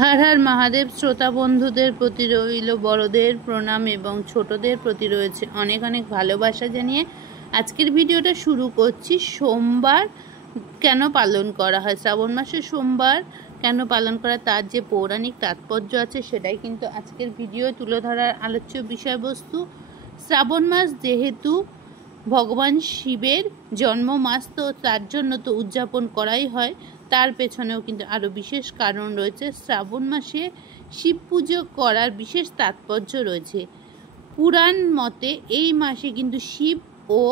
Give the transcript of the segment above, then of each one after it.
हर हर महादेव श्रोता बंधुदेर प्रति रइल बड़ोदेर प्रणाम एवं छोटोदेर प्रति रयेछे अनेक अनेक भालोबासा जानिए आजकेर भिडियोटा शुरू करछि। सोमवार केन पालन करा हय, श्रावण मासे सोमवार केन पालन करा तार जे पौराणिक तात्पर्य आछे सेटाई किन्तु आजकेर भिडियो तुले धरार आलोच्य विषयबस्तु। श्रावण मास जेहेतु भगवान शिवेर जन्म मास तो तार जन्य तो उद्यापन कराई हय, तार पेछनेও কিন্তু আরো বিশেষ কারণ রয়েছে। শ্রাবণ মাসে শিব পুজো করার বিশেষ তাৎপর্য রয়েছে। পুরাণ মতে এই মাসে কিন্তু শিব ও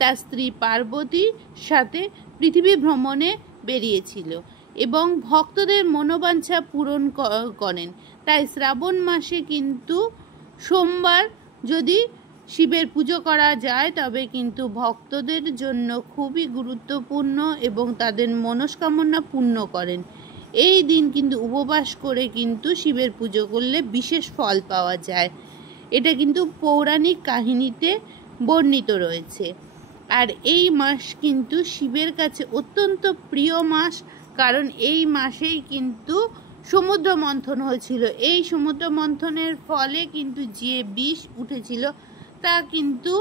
তার স্ত্রী পার্বতীর সাথে পৃথিবী ভ্রমণে বেরিয়েছিল এবং ভক্তদের মনোবাঞ্ছা পূরণ করেন। তাই শ্রাবণ মাসে কিন্তু সোমবার যদি শিবের পুজো করা যায় তবে কিন্তু ভক্তদের জন্য খুবই গুরুত্বপূর্ণ এবং তাদের মনস্কামনা পূর্ণ করেন। এই দিন কিন্তু উপবাস করে কিন্তু শিবের পুজো করলে বিশেষ ফল পাওয়া যায়, এটা কিন্তু পৌরাণিক কাহিনীতে বর্ণিত রয়েছে। আর এই মাস কিন্তু শিবের কাছে অত্যন্ত প্রিয় মাস, কারণ এই মাসেই কিন্তু সমুদ্র মন্থন হয়েছিল। এই সমুদ্র মন্থনের ফলে কিন্তু যে বিষ উঠেছিল তা কিন্তু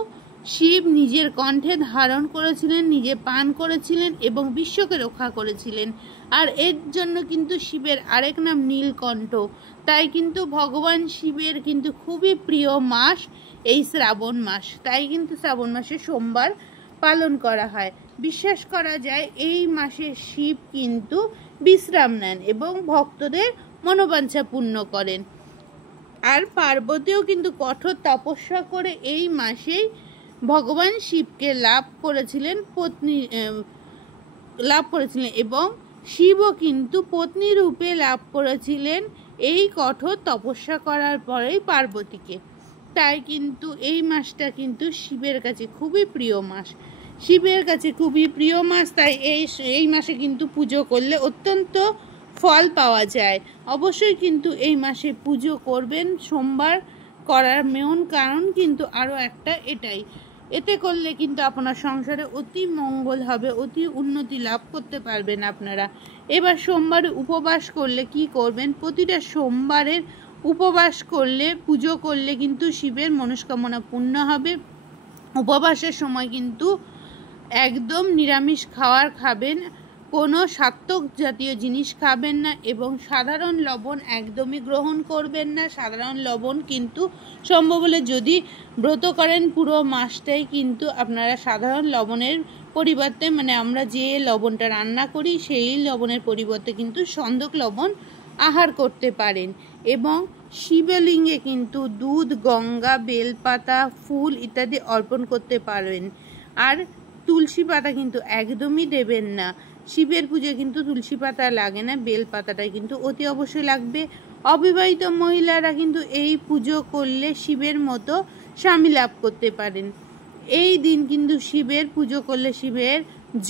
শিব নিজের কণ্ঠে ধারণ করেছিলেন, নিজে পান করেছিলেন এবং বিশ্বকে রক্ষা করেছিলেন। আর এর জন্য কিন্তু শিবের আরেক নাম নীলকণ্ঠ। তাই কিন্তু ভগবান শিবের কিন্তু খুবই প্রিয় মাস এই শ্রাবণ মাস। তাই কিন্তু শ্রাবণ মাসে সোমবার পালন করা হয়। বিশ্বাস করা যায় এই মাসে শিব কিন্তু বিশ্রাম নেন এবং ভক্তদের মনোবাঞ্ছা পূর্ণ করেন। আর পার্বতীও কিন্তু কঠোর তপস্যা করে এই মাসেই ভগবান শিবকে লাভ করেছিলেন এবং শিবও কিন্তু পত্নী রূপে লাভ করেছিলেন এই কঠোর তপস্যা করার পরেই পার্বতীকে। তাই কিন্তু এই মাসটা কিন্তু শিবের কাছে খুবই প্রিয় মাস, শিবের কাছে খুবই প্রিয় মাস। তাই এই মাসে কিন্তু পুজো করলে অত্যন্ত ফল পাওয়া যায়। অবশ্যই কিন্তু এই মাসে পুজো করবেন। সোমবার করার মেন কারণ কিন্তু আরও একটা এটাই, এতে করলে কিন্তু আপনার সংসারে অতি মঙ্গল হবে, অতি উন্নতি লাভ করতে পারবেন আপনারা। এবার সোমবারে উপবাস করলে কি করবেন? প্রতিটা সোমবারের উপবাস করলে পুজো করলে কিন্তু শিবের মনস্কামনা পূর্ণ হবে। উপবাসের সময় কিন্তু একদম নিরামিষ খাবেন, কোনো সাত্ত্বিক জাতীয় জিনিস খাবেন না এবং সাধারণ লবণ একদমই গ্রহণ করবেন না। সাধারণ লবণ কিন্তু সম্ভব হলে যদি ব্রত করেন পুরো মাসটাই কিন্তু আপনারা সাধারণ লবণের পরিবর্তে আমরা যে লবণটা রান্না করি সেই লবণের পরিবর্তে কিন্তু সন্দক লবণ আহার করতে পারেন এবং শিবলিঙ্গে কিন্তু দুধ, গঙ্গা, বেলপাতা, ফুল ইত্যাদি অর্পণ করতে পারেন। আর তুলসী পাতা কিন্তু একদমই দেবেন না। শিবের পুজো কিন্তু তুলসী পাতা লাগে না, বেল পাতাটা কিন্তু অতি অবশ্যই লাগবে। অবিবাহিত মহিলারা কিন্তু এই পুজো করলে শিবের মতো স্বামী লাভ করতে পারেন। এই দিন কিন্তু শিবের পুজো করলে শিবের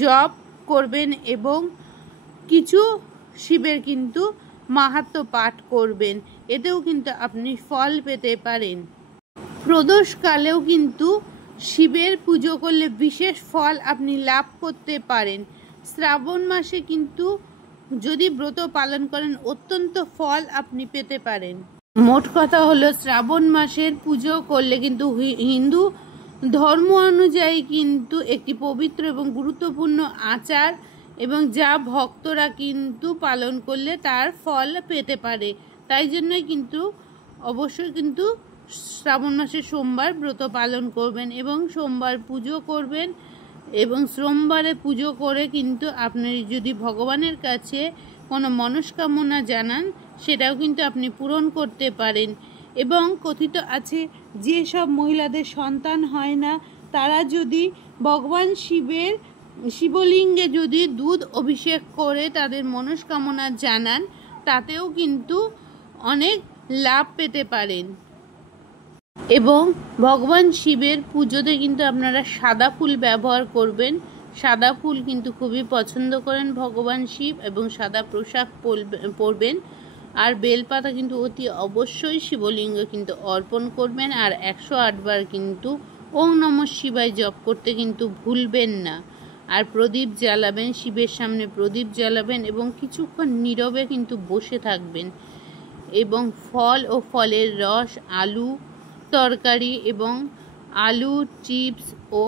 জপ করবেন এবং কিছু শিবের কিন্তু মাহাত্ম্য পাঠ করবেন, এতেও কিন্তু আপনি ফল পেতে পারেন। প্রদোষকালেও কিন্তু শিবের পুজো করলে বিশেষ ফল আপনি লাভ করতে পারেন। শ্রাবণ মাসে কিন্তু যদি ব্রত পালন করেন অত্যন্ত ফল আপনি পেতে পারেন। মোট কথা হলো শ্রাবণ মাসের পুজো করলে কিন্তু হিন্দু ধর্ম অনুযায়ী কিন্তু একটি পবিত্র এবং গুরুত্বপূর্ণ আচার এবং যা ভক্তরা কিন্তু পালন করলে তার ফল পেতে পারে। তাই জন্যই কিন্তু অবশ্যই কিন্তু শ্রাবণ মাসে সোমবার ব্রত পালন করবেন এবং সোমবার পুজো করবেন এবং সোমবারে পুজো করে কিন্তু আপনি যদি ভগবানের কাছে কোনো মনস্কামনা জানান সেটাও কিন্তু আপনি পূরণ করতে পারেন। এবং কথিত আছে যে সব মহিলাদের সন্তান হয় না তারা যদি ভগবান শিবলিঙ্গে যদি দুধ অভিষেক করে তাদের মনস্কামনা জানান তাতেও কিন্তু অনেক লাভ পেতে পারেন। এবং ভগবান শিবের পুজোতে কিন্তু আপনারা সাদা ফুল ব্যবহার করবেন। সাদা ফুল কিন্তু খুবই পছন্দ করেন ভগবান শিব এবং সাদা পোশাক পরবেন। আর বেলপাতা কিন্তু অতি অবশ্যই শিবলিঙ্গ কিন্তু অর্পণ করবেন। আর 108 বার কিন্তু ওম নমঃ শিবায় জপ করতে কিন্তু ভুলবেন না। আর প্রদীপ জ্বালাবেন, শিবের সামনে প্রদীপ জ্বালাবেন এবং কিছুক্ষণ নীরবে কিন্তু বসে থাকবেন। এবং ফল ও ফলের রস, আলু তরকারি এবং আলু চিপস ও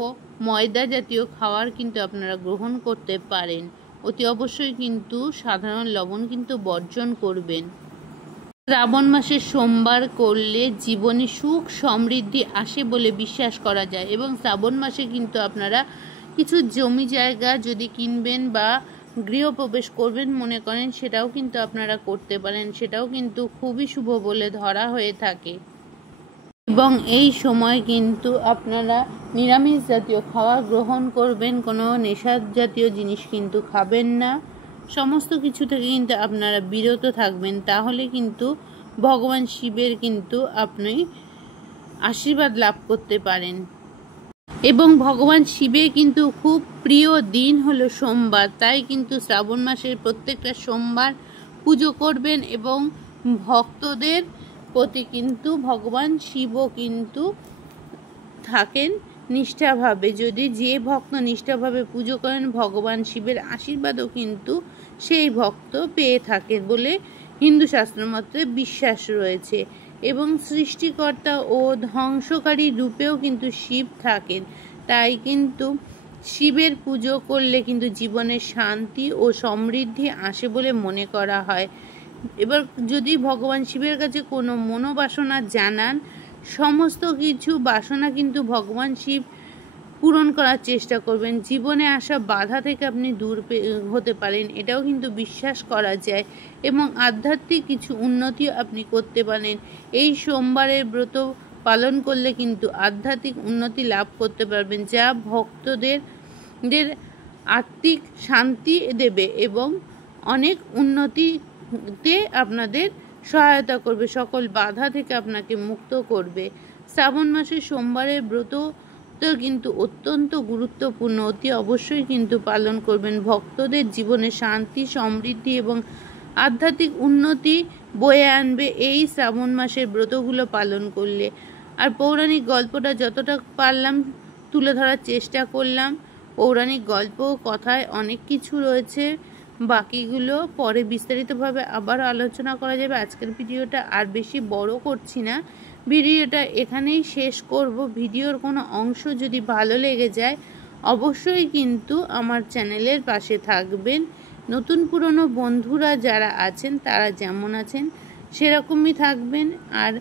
ময়দা জাতীয় খাবার কিন্তু আপনারা গ্রহণ করতে পারেন। অতি অবশ্যই কিন্তু সাধারণ লবণ কিন্তু বর্জন করবেন। শ্রাবণ মাসে সোমবার করলে জীবনে সুখ সমৃদ্ধি আসে বলে বিশ্বাস করা যায় এবং শ্রাবণ মাসে কিন্তু আপনারা কিছু জমি জায়গা যদি কিনবেন বা গৃহপ্রবেশ করবেন মনে করেন, সেটাও কিন্তু আপনারা করতে পারেন। সেটাও কিন্তু খুবই শুভ বলে ধরা হয়ে থাকে এবং এই সময় কিন্তু আপনারা নিরামিষ জাতীয় খাবার গ্রহণ করবেন, কোনো নেশা জাতীয় জিনিস কিন্তু খাবেন না। সমস্ত কিছু থেকে কিন্তু আপনারা বিরত থাকবেন, তাহলে কিন্তু ভগবান শিবের কিন্তু আপনি আশীর্বাদ লাভ করতে পারেন। এবং ভগবান শিবের কিন্তু খুব প্রিয় দিন হলো সোমবার, তাই কিন্তু শ্রাবণ মাসের প্রত্যেকটা সোমবার পুজো করবেন এবং ভক্তদের প্রতি কিন্তু ভগবান শিবও কিন্তু থাকেন নিষ্ঠাভাবে। যদি যে ভক্ত নিষ্ঠাভাবে পুজো করেন, ভগবান শিবের আশীর্বাদও কিন্তু সেই ভক্ত পেয়ে থাকে বলে হিন্দু শাস্ত্র মতে বিশ্বাস রয়েছে। এবং সৃষ্টিকর্তা ও ধ্বংসকারী রূপেও কিন্তু শিব থাকেন, তাই কিন্তু শিবের পুজো করলে কিন্তু জীবনে শান্তি ও সমৃদ্ধি আসে বলে মনে করা হয়। এবার যদি ভগবান শিবের কাছে কোনো মনোবাসনা জানান, সমস্ত কিছু বাসনা কিন্তু ভগবান শিব পূরণ করার চেষ্টা করবেন। জীবনে আসা বাধা থেকে আপনি দূর হতে পারেন, এটাও কিন্তু বিশ্বাস করা যায় এবং আধ্যাত্মিক কিছু উন্নতিও আপনি করতে পারেন। এই সোমবারের ব্রত পালন করলে কিন্তু আধ্যাত্মিক উন্নতি লাভ করতে পারবেন, যা ভক্তদের আত্মিক শান্তি দেবে এবং অনেক উন্নতিতে আপনাদের সহায়তা করবে, সকল বাধা থেকে আপনাকে মুক্ত করবে। শ্রাবণ মাসে সোমবারের ব্রত তো কিন্তু অত্যন্ত গুরুত্বপূর্ণ, অতি অবশ্যই কিন্তু পালন করবেন। ভক্তদের জীবনে শান্তি সমৃদ্ধি এবং আধ্যাত্মিক উন্নতি বয়ে আনবে এই শ্রাবণ মাসের ব্রতগুলো পালন করলে। আর পৌরাণিক গল্পটা যতটা পারলাম তুলে ধরার চেষ্টা করলাম। পৌরাণিক গল্প কথায় অনেক কিছু রয়েছে, বাকিগুলো পরে বিস্তারিতভাবে আবার আলোচনা করা যাবে। আজকের ভিডিওটা আর বেশি বড় করছি না, ভিডিওটা এখানেই শেষ করব। ভিডিওর কোনো অংশ যদি ভালো লেগে যায় অবশ্যই কিন্তু আমার চ্যানেলের পাশে থাকবেন। নতুন পুরনো বন্ধুরা যারা আছেন তারা যেমন আছেন সেরকমই থাকবেন। আর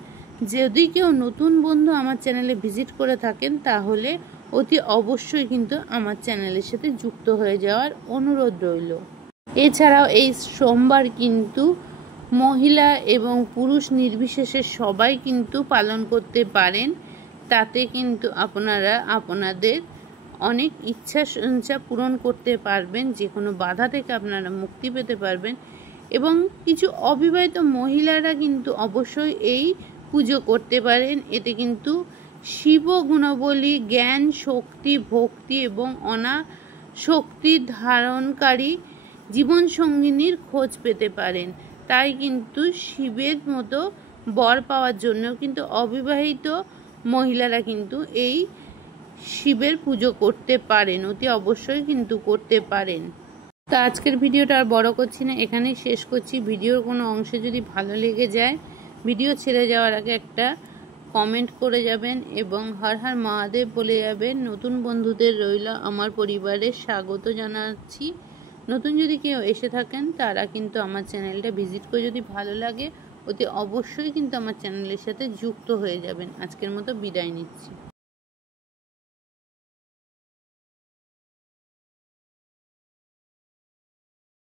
যদি কেউ নতুন বন্ধু আমার চ্যানেলে ভিজিট করে থাকেন তাহলে অতি অবশ্যই কিন্তু আমার চ্যানেলের সাথে যুক্ত হয়ে যাওয়ার অনুরোধ রইল। এছাড়াও এই সোমবার কিন্তু মহিলা এবং পুরুষ নির্বিশেষে সবাই কিন্তু পালন করতে পারেন। তাতে কিন্তু আপনারা আপনাদের অনেক ইচ্ছা পূরণ করতে পারবেন, যে কোনো বাধা থেকে আপনারা মুক্তি পেতে পারবেন। এবং কিছু অবিবাহিত মহিলারা কিন্তু অবশ্যই এই পুজো করতে পারেন। এতে কিন্তু শিব গুণাবলী, জ্ঞান, শক্তি, ভক্তি এবং অনাশক্তি ধারণকারী জীবনসঙ্গিনীর খোঁজ পেতে পারেন। তাই কিন্তু শিবের মতো বর পাওয়ার জন্য কিন্তু অবিবাহিত মহিলারা কিন্তু এই শিবের পুজো করতে পারেন, অতি অবশ্যই কিন্তু করতে পারেন। তো আজকের ভিডিওটা আর বড় করছি না, এখানেই শেষ করছি। ভিডিওর কোনো অংশে যদি ভালো লেগে যায় ভিডিও ছেড়ে যাওয়ার আগে একটা কমেন্ট করে যাবেন এবং হর হর মহাদেব বলে যাবেন। নতুন বন্ধুদের রইল আমার পরিবারে স্বাগত জানাচ্ছি। নতুন যদি কেউ এসে থাকেন তারা কিন্তু আমার চ্যানেলটা ভিজিট করে যদি ভালো লাগে অতি অবশ্যই কিন্তু আমার চ্যানেলের সাথে যুক্ত হয়ে যাবেন। আজকের মতো বিদায় নিচ্ছি।